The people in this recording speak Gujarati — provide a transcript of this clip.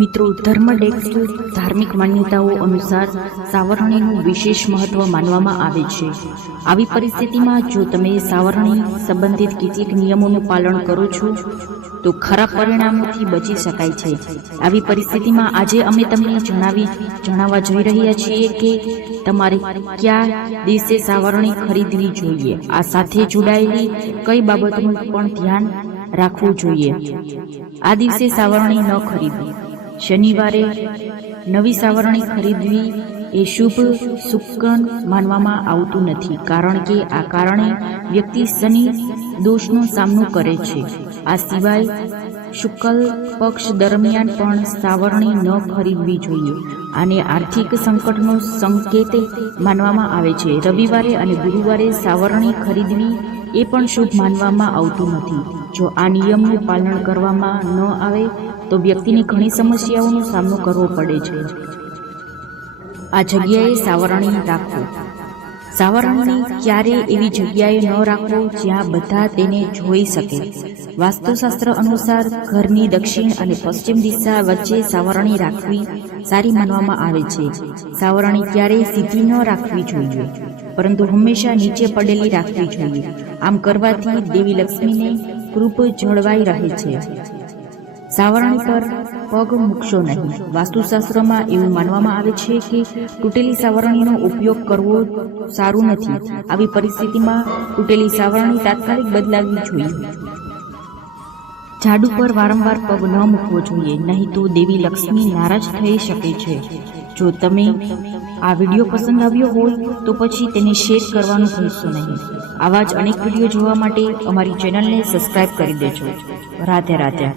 મિત્રો, ધર્મ ડેસ્ક ધાર્મિક માન્યતાઓ અનુસાર સાવરણીનું વિશેષ મહત્વ માનવામાં આવે છે. આવી પરિસ્થિતિમાં જો તમે સાવરણી સંબંધિત કેટલીક નિયમોનું પાલન કરો છો તો ખરાબ પરિણામોથી બચી શકાય છે. આવી પરિસ્થિતિમાં આજે અમે તમને જણાવવા જઈ રહ્યા છીએ કે તમારે કયા દિવસે સાવરણી ખરીદવી જોઈએ. આ સાથે જોડાયેલી કઈ બાબતોનું પણ ધ્યાન રાખવું જોઈએ. આ દિવસે સાવરણી ન ખરીદવી. શનિવારે નવી સાવરણી ખરીદવી એ શુભ શુકન માનવામાં આવતું નથી, કારણ કે આ કારણે વ્યક્તિ શનિ દોષનો સામનો કરે છે. આ સિવાય શુક્લ પક્ષ દરમિયાન પણ સાવરણી ન ખરીદવી જોઈએ. આને આર્થિક સંકટનો સંકેત માનવામાં આવે છે. રવિવારે અને ગુરુવારે સાવરણી ખરીદવી એ પણ શુભ માનવામાં આવતું નથી. જો આ નિયમનું પાલન કરવામાં ન આવે તો વ્યક્તિને ઘણી સમસ્યાઓનો સામનો કરવો પડે છે. આ જગ્યાએ સાવરણી રાખવું. સાવરણી ક્યારે એવી જગ્યાએ ન રાખવું જ્યાં બધા તેને જોઈ શકે. વાસ્તુશાસ્ત્ર અનુસાર ઘરની દક્ષિણ અને પશ્ચિમ દિશા વચ્ચે સાવરણી રાખવી સારી માનવામાં આવે છે. સાવરણી ક્યારેય સીધી ન રાખવી જોઈએ, પરંતુ હંમેશા નીચે પડેલી રાખવી જોઈએ. આમ કરવાથી દેવી લક્ષ્મીને કૃપ જળવાઈ રહે છે. સાવરણી પર પગ મૂકશો નહીં. વાસ્તુશાસ્ત્રમાં એવું માનવામાં આવે છે કે તૂટેલી સાવરણીનો ઉપયોગ કરવો સારું નથી. આવી પરિસ્થિતિમાં તૂટેલી સાવરણી તાત્કાલિક બદલાવવી જોઈએ. ઝાડુ પર વારંવાર પગ ન મૂકવો જોઈએ, નહીં તો દેવી લક્ષ્મી નારાજ થઈ શકે છે. જો તમે આ વિડીયો પસંદ આવ્યો હોય તો પછી તેને શેર કરવાનું ભૂલશો નહીં. આવા જ અનેક વિડીયો જોવા માટે અમારી ચેનલને સબસ્ક્રાઇબ કરી દેજો. રાધે રાધે.